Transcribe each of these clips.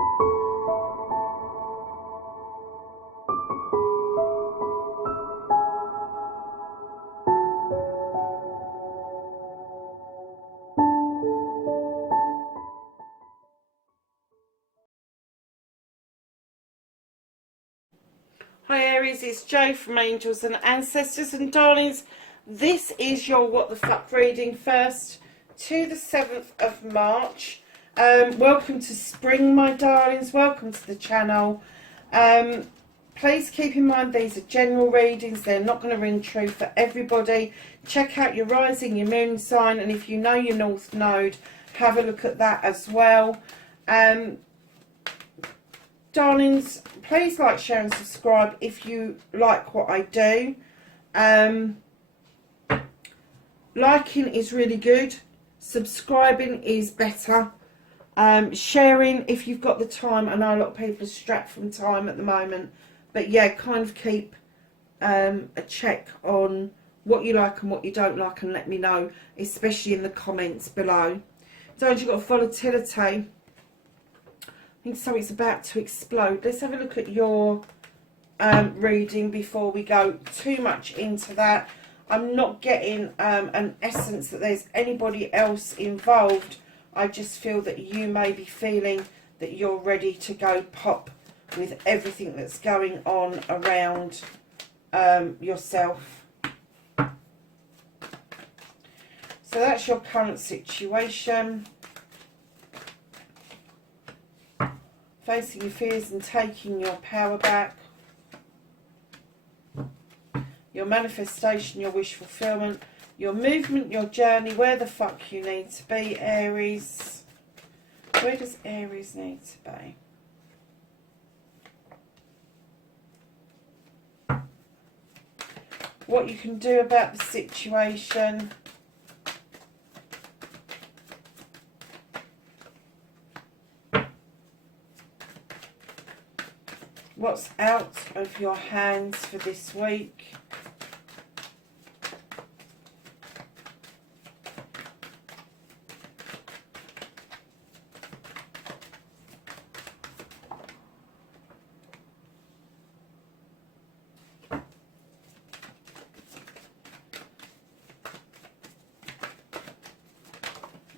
Hi Aries, it's Jo from Angels and Ancestors, and darlings, this is your What the Fuck reading, 1st to the 7th of March. Welcome to spring, my darlings, welcome to the channel. Please keep in mind these are general readings, they're not going to ring true for everybody. Check out your rising, your moon sign, and if you know your North Node, have a look at that as well. Darlings, please like, share and subscribe if you like what I do. Liking is really good. Subscribing is better. Sharing if you've got the time. I know a lot of people are strapped from time at the moment. But yeah, kind of keep a check on what you like and what you don't like and let me know, especially in the comments below. Don't you got volatility? I think something's about to explode. Let's have a look at your reading before we go too much into that. I'm not getting an essence that there's anybody else involved. I just feel that you may be feeling that you're ready to go pop with everything that's going on around yourself. So that's your current situation. Facing your fears and taking your power back. Your manifestation, your wish fulfillment, your movement, your journey, where the fuck you need to be, Aries. Where does Aries need to be? What you can do about the situation. What's out of your hands for this week?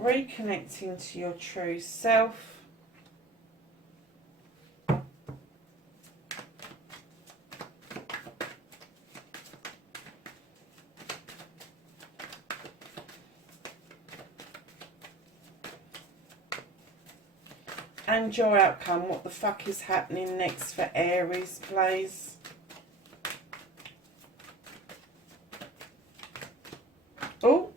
Reconnecting to your true self. And your outcome. What the fuck is happening next for Aries, please? Oh.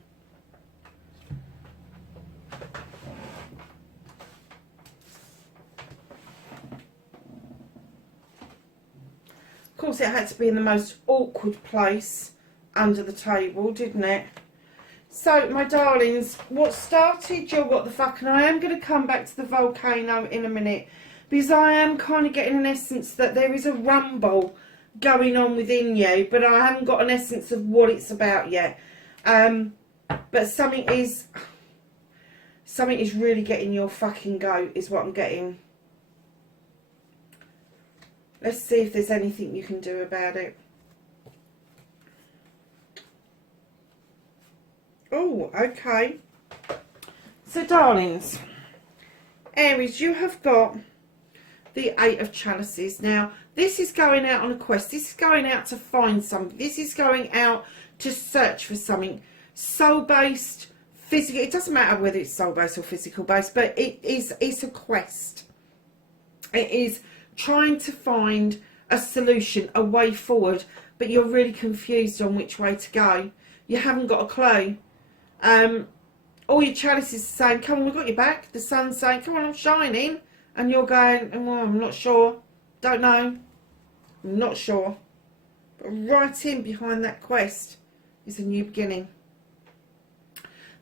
Of course, it had to be in the most awkward place under the table, didn't it? So, my darlings, what started your what the fuck, and I am going to come back to the volcano in a minute, because I am kind of getting an essence that there is a rumble going on within you, but I haven't got an essence of what it's about yet. But something is really getting your fucking goat, is what I'm getting. Let's see if there's anything you can do about it. Oh, okay. So, darlings, Aries, you have got the 8 of Chalices. Now, this is going out on a quest. This is going out to find something. This is going out to search for something soul-based, physical. It doesn't matter whether it's soul-based or physical-based, but it's a quest. It is trying to find a solution, a way forward, but you're really confused on which way to go. You haven't got a clue. All your chalices are saying, come on, we've got your back. The sun's saying, come on, I'm shining. And you're going, well, I'm not sure. Don't know. I'm not sure. But right in behind that quest is a new beginning.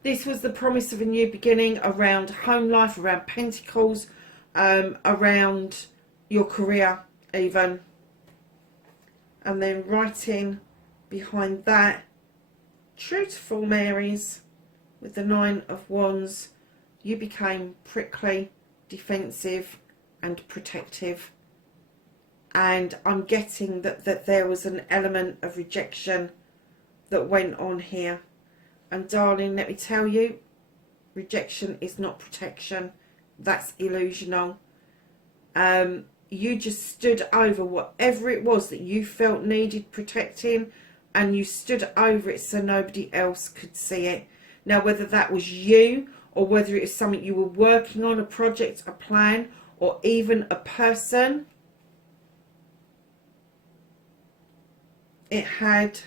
This was the promise of a new beginning around home life, around pentacles, around your career even. And then right in behind that, true to form, Aries, with the 9 of Wands, you became prickly, defensive, and protective. And I'm getting that there was an element of rejection that went on here. And darling, let me tell you, rejection is not protection. That's illusional. You just stood over whatever it was that you felt needed protecting, and you stood over it so nobody else could see it. Now, whether that was you, or whether it was something you were working on, a project, a plan, or even a person, it had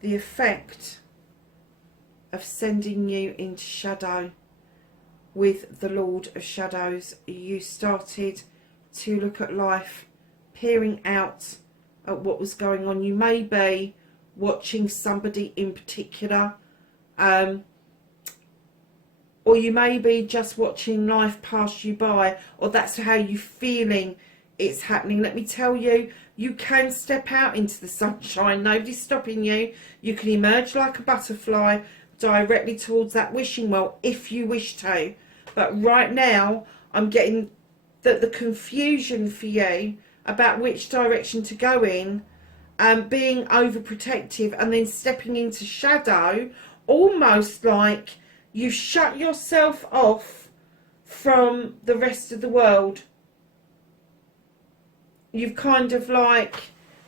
the effect of sending you into shadow with the Lord of Shadows. You started to look at life, peering out at what was going on. You may be watching somebody in particular, or you may be just watching life pass you by, or that's how you're feeling it's happening. Let me tell you, you can step out into the sunshine. Nobody's stopping you. You can emerge like a butterfly directly towards that wishing well if you wish to. But right now, I'm getting that the confusion for you about which direction to go in, being overprotective and then stepping into shadow, almost like you shut yourself off from the rest of the world. You've kind of like,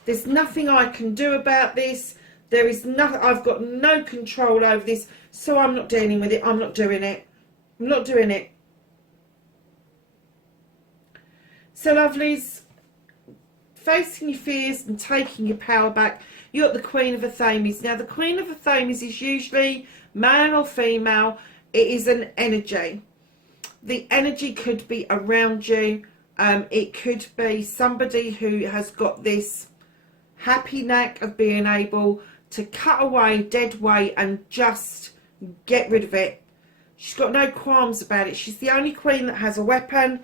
there's nothing I can do about this. There is nothing, I've got no control over this, so I'm not dealing with it. I'm not doing it. I'm not doing it. So, lovelies, facing your fears and taking your power back, you're at the Queen of Athames. Now, the Queen of Athames is usually male or female. It is an energy. The energy could be around you. It could be somebody who has got this happy knack of being able to cut away dead weight and just get rid of it. She's got no qualms about it. She's the only queen that has a weapon,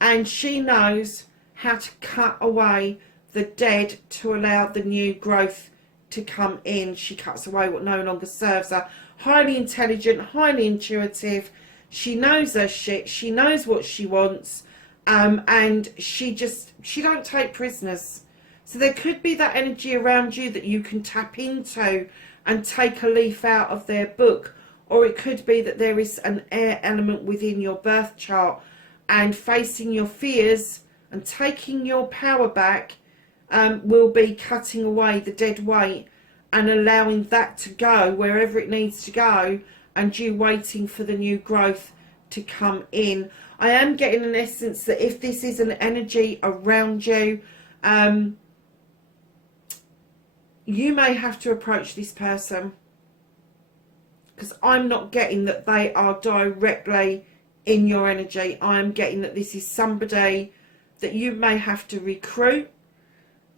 and she knows how to cut away the dead to allow the new growth to come in. She cuts away what no longer serves her. Highly intelligent, highly intuitive. She knows her shit. She knows what she wants. And she don't take prisoners. So there could be that energy around you that you can tap into and take a leaf out of their book. Or it could be that there is an air element within your birth chart, and facing your fears and taking your power back will be cutting away the dead weight and allowing that to go wherever it needs to go, and you waiting for the new growth to come in. I am getting an essence that if this is an energy around you, you may have to approach this person, because I'm not getting that they are directly in your energy. I am getting that this is somebody that you may have to recruit,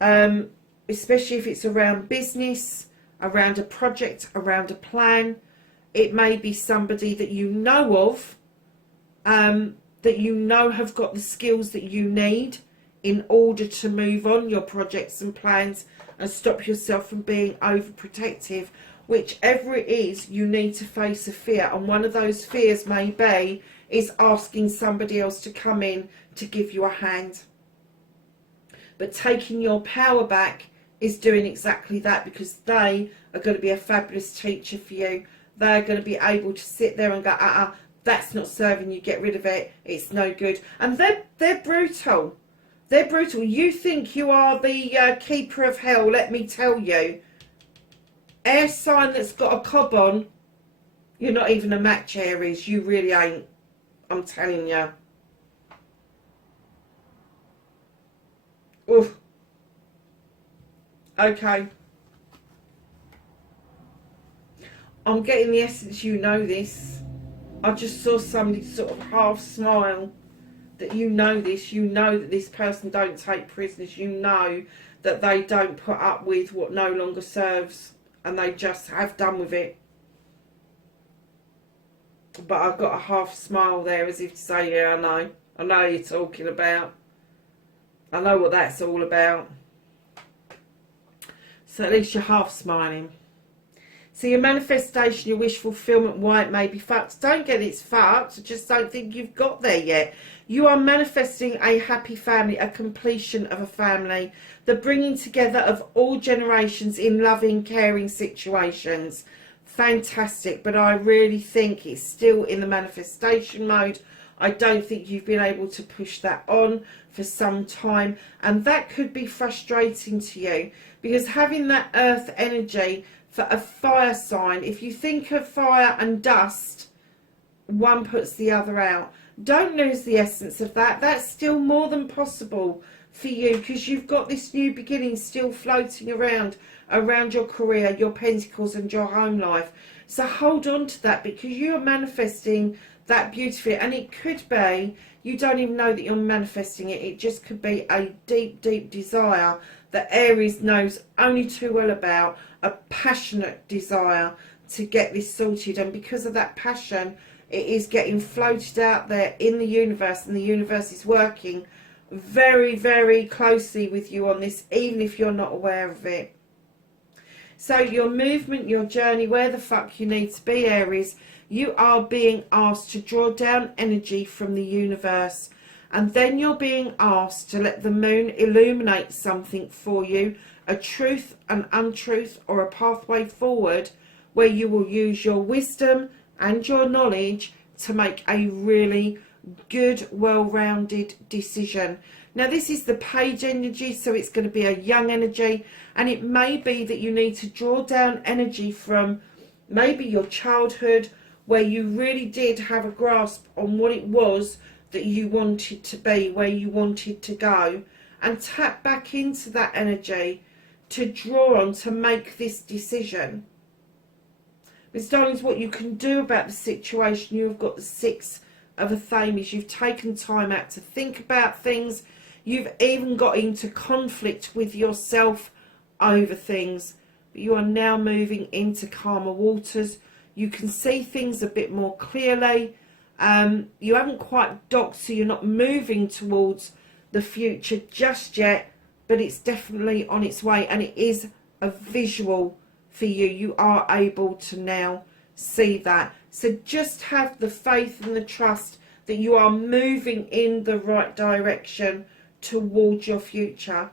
especially if it's around business, around a project, around a plan. It may be somebody that you know of, that you know have got the skills that you need in order to move on your projects and plans and stop yourself from being overprotective. Whichever it is, you need to face a fear, and one of those fears may be is asking somebody else to come in to give you a hand. But taking your power back is doing exactly that, because they are going to be a fabulous teacher for you. They're going to be able to sit there and go, that's not serving you, get rid of it, it's no good. And they're brutal. They're brutal. You think you are the keeper of hell, let me tell you. Air sign that's got a cob on, you're not even a match, Aries. You really ain't. I'm telling you. Oof. Okay. I'm getting the essence you know this. I just saw somebody sort of half smile. That you know this. You know that this person don't take prisoners. You know that they don't put up with what no longer serves. And they just have done with it. But I've got a half smile there, as if to say, yeah, I know. I know what you're talking about. I know what that's all about. So at least you're half smiling. So your manifestation, your wish fulfillment, why it may be fucked. Don't get it's fucked. I just don't think you've got there yet. You are manifesting a happy family, a completion of a family, the bringing together of all generations in loving, caring situations. Fantastic. But I really think it's still in the manifestation mode. I don't think you've been able to push that on for some time. And that could be frustrating to you, because having that earth energy for a fire sign, if you think of fire and dust, one puts the other out. Don't lose the essence of that. That's still more than possible for you, because you've got this new beginning still floating around your career, your pentacles and your home life. So hold on to that, because you are manifesting that beautifully. And it could be, you don't even know that you're manifesting it. It just could be a deep, deep desire that Aries knows only too well about, a passionate desire to get this sorted. And because of that passion, it is getting floated out there in the universe, and the universe is working very, very closely with you on this, even if you're not aware of it. So your movement, your journey, where the fuck you need to be, Aries, you are being asked to draw down energy from the universe. And then you're being asked to let the moon illuminate something for you, a truth, an untruth, or a pathway forward, where you will use your wisdom and your knowledge to make a really good, well-rounded decision. Now, this is the page energy, so it's going to be a young energy, and it may be that you need to draw down energy from maybe your childhood, where you really did have a grasp on what it was that you wanted to be, where you wanted to go, and tap back into that energy to draw on to make this decision. Miss Darlings, what you can do about the situation, you've got the Six of Athames. You've taken time out to think about things. You've even got into conflict with yourself over things. But you are now moving into calmer waters. You can see things a bit more clearly. You haven't quite docked, so you're not moving towards the future just yet, but it's definitely on its way, and it is a visual for you. You are able to now see that. So just have the faith and the trust that you are moving in the right direction towards your future.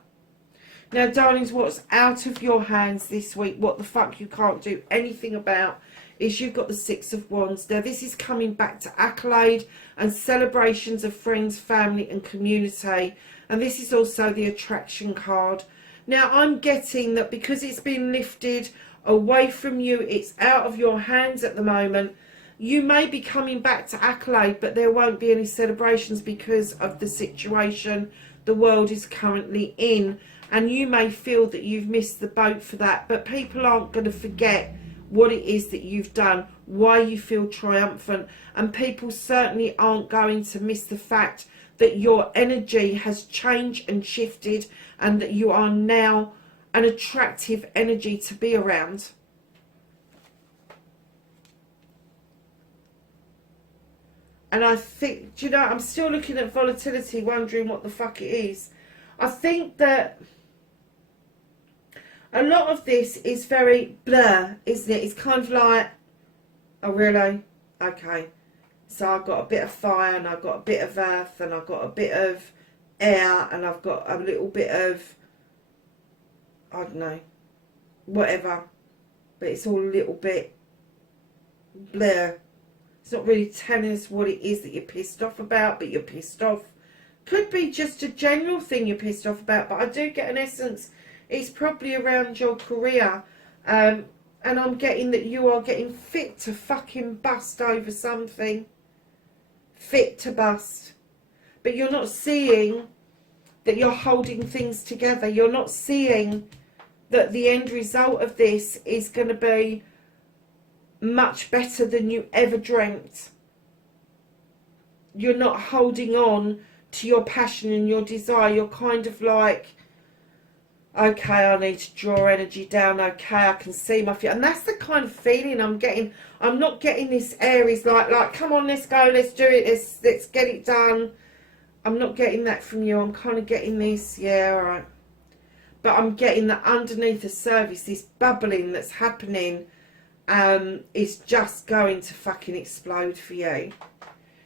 Now, darlings, what's out of your hands this week, what the fuck you can't do anything about, is you've got the Six of Wands. Now, this is coming back to accolade and celebrations of friends, family and community. And this is also the attraction card. Now, I'm getting that because it's been lifted away from you, it's out of your hands at the moment, you may be coming back to accolade, but there won't be any celebrations because of the situation the world is currently in. And you may feel that you've missed the boat for that, but people aren't going to forget what it is that you've done, why you feel triumphant, and people certainly aren't going to miss the fact that your energy has changed and shifted, and that you are now an attractive energy to be around. And I think, do you know, I'm still looking at volatility, wondering what the fuck it is. I think that a lot of this is very blur, isn't it? It's kind of like, oh really? Okay. So I've got a bit of fire, and I've got a bit of earth, and I've got a bit of air, and I've got a little bit of, I don't know, whatever. But it's all a little bit blur. It's not really telling us what it is that you're pissed off about, but you're pissed off. Could be just a general thing you're pissed off about, but I do get an essence. It's probably around your career. And I'm getting that you are getting fit to fucking bust over something. Fit to bust. But you're not seeing that you're holding things together. You're not seeing that the end result of this is going to be much better than you ever dreamt. You're not holding on to your passion and your desire. You're kind of like, okay, I need to draw energy down. Okay, I can see my feet. And that's the kind of feeling I'm getting. I'm not getting this Aries like, come on, let's go, let's do it, let's get it done. I'm not getting that from you. I'm kind of getting this, yeah, all right. But I'm getting that underneath the surface, this bubbling that's happening is just going to fucking explode for you.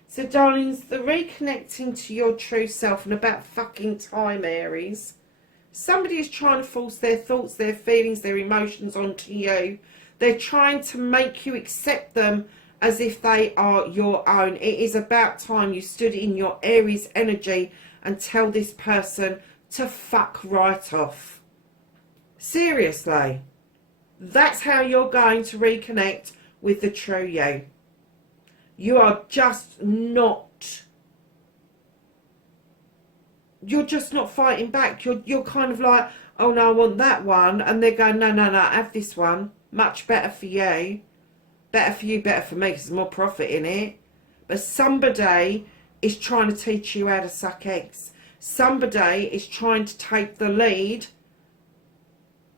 So, darlings, the reconnecting to your true self and about fucking time, Aries. Somebody is trying to force their thoughts, their feelings, their emotions onto you. They're trying to make you accept them as if they are your own. It is about time you stood in your Aries energy and tell this person to fuck right off. Seriously. That's how you're going to reconnect with the true you. You are just not... You're just not fighting back. You're kind of like, oh no, I want that one. And they're going, no, have this one. Much better for you. Better for you, better for me, because there's more profit in it. But somebody is trying to teach you how to suck eggs. Somebody is trying to take the lead.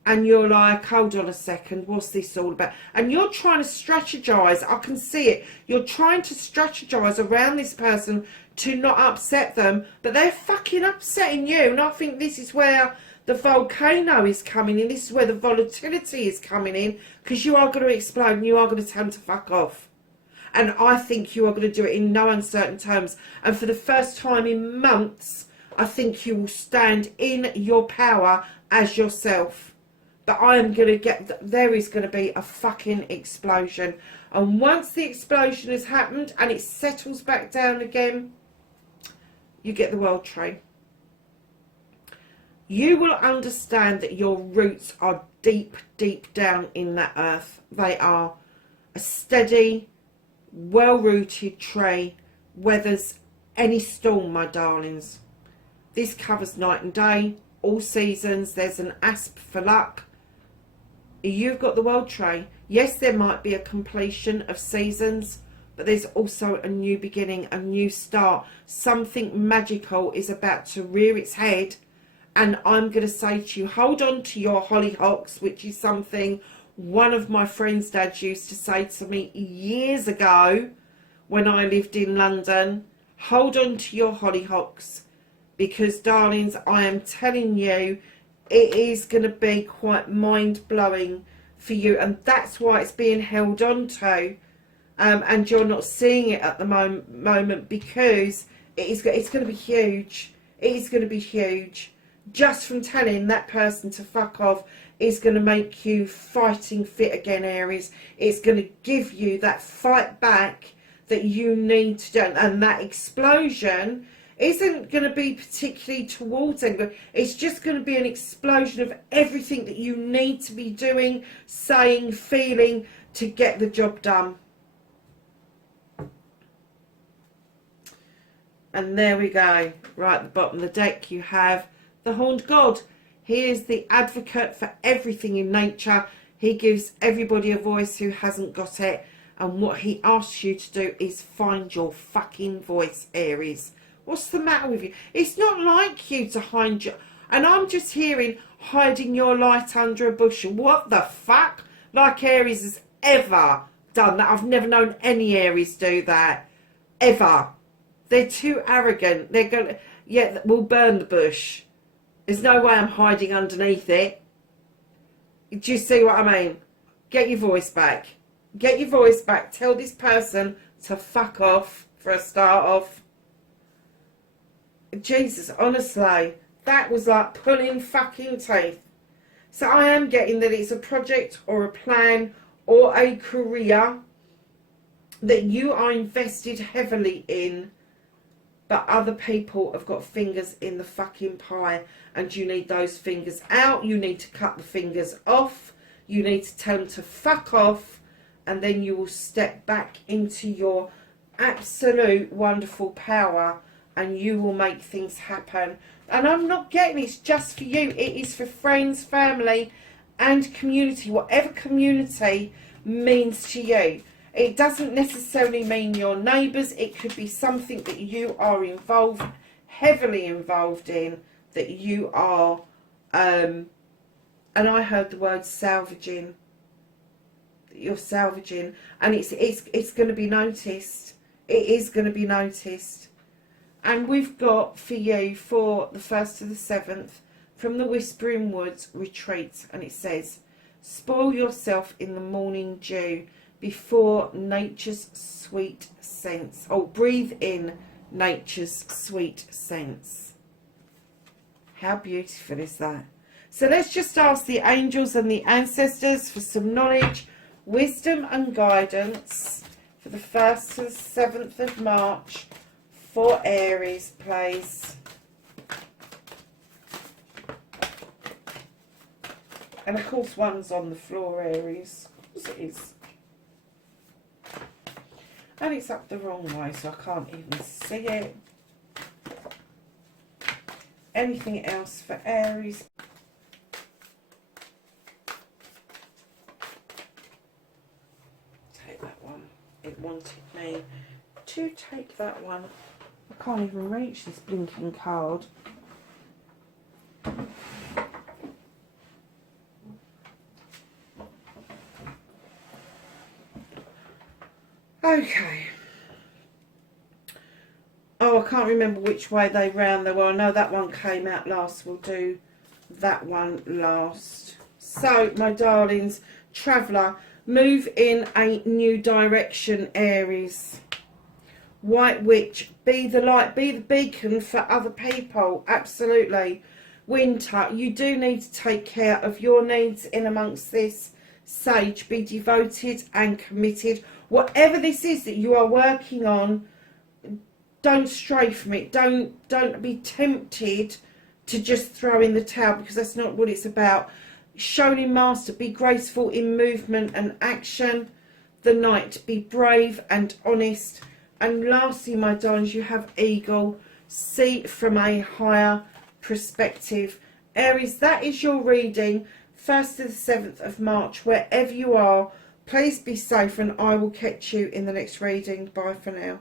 And you're like, hold on a second, what's this all about? And you're trying to strategise, I can see it. You're trying to strategise around this person to not upset them, but they're fucking upsetting you. And I think this is where the volcano is coming in. This is where the volatility is coming in, because you are going to explode and you are going to tell them to fuck off. And I think you are going to do it in no uncertain terms. And for the first time in months, I think you will stand in your power as yourself. But I am going to get... There is going to be a fucking explosion. And once the explosion has happened and it settles back down again, you get the world tree. You will understand that your roots are deep, deep down in that earth. They are a steady, well-rooted tree. Weathers any storm, my darlings. This covers night and day, all seasons. There's an asp for luck. You've got the world tree. Yes, there might be a completion of seasons, but there's also a new beginning, a new start. Something magical is about to rear its head, and I'm going to say to you, hold on to your hollyhocks, which is something one of my friends' dads used to say to me years ago when I lived in London. Hold on to your hollyhocks, because, darlings, I am telling you, it is going to be quite mind-blowing for you, and that's why it's being held on to, and you're not seeing it at the moment, because it's going to be huge. It is going to be huge. Just from telling that person to fuck off is going to make you fighting fit again, Aries. It's going to give you that fight back that you need to do, and that explosion isn't going to be particularly towards anybody. It's just going to be an explosion of everything that you need to be doing, saying, feeling to get the job done. And there we go. Right at the bottom of the deck you have the Horned God. He is the advocate for everything in nature. He gives everybody a voice who hasn't got it. And what he asks you to do is find your fucking voice, Aries. What's the matter with you? It's not like you to hide your... And I'm just hearing hiding your light under a bushel. What the fuck? Like Aries has ever done that. I've never known any Aries do that. Ever. They're too arrogant. They're going to... Yeah, we'll burn the bush. There's no way I'm hiding underneath it. Do you see what I mean? Get your voice back. Get your voice back. Tell this person to fuck off for a start off. Jesus, honestly, that was like pulling fucking teeth. So I am getting that it's a project or a plan or a career that you are invested heavily in, but other people have got fingers in the fucking pie, and you need those fingers out. You need to cut the fingers off. You need to tell them to fuck off, and then you will step back into your absolute wonderful power, and you will make things happen. And I'm not getting it's just for you. It is for friends, family, and community. Whatever community means to you. It doesn't necessarily mean your neighbours. It could be something that you are involved, heavily involved in, that you are, and I heard the word salvaging. You're salvaging, and it's going to be noticed. It is going to be noticed. And we've got for you, for the 1st to the 7th, from the Whispering Woods retreat, and it says, Spoil yourself in the morning dew before nature's sweet scents. Oh, breathe in nature's sweet scents. How beautiful is that? So let's just ask the angels and the ancestors for some knowledge, wisdom and guidance for the 1st to the 7th of March for Aries, please. And of course one's on the floor, Aries. Of course it is. And it's up the wrong way, so I can't even see it. Anything else for Aries? Take that one. It wanted me to take that one. I can't even reach this blinking card. Okay. Oh, I can't remember which way they ran. Well, I know that one came out last. We'll do that one last. So, my darlings, traveller, move in a new direction, Aries. White Witch, be the light, be the beacon for other people. Absolutely. Winter, you do need to take care of your needs in amongst this. Sage, be devoted and committed. Whatever this is that you are working on, don't stray from it. Don't be tempted to just throw in the towel, because that's not what it's about. Shonen Master, be graceful in movement and action. The Knight, be brave and honest. And lastly, my darlings, you have Eagle, see from a higher perspective. Aries, that is your reading, 1st to the 7th of March. Wherever you are, please be safe, and I will catch you in the next reading. Bye for now.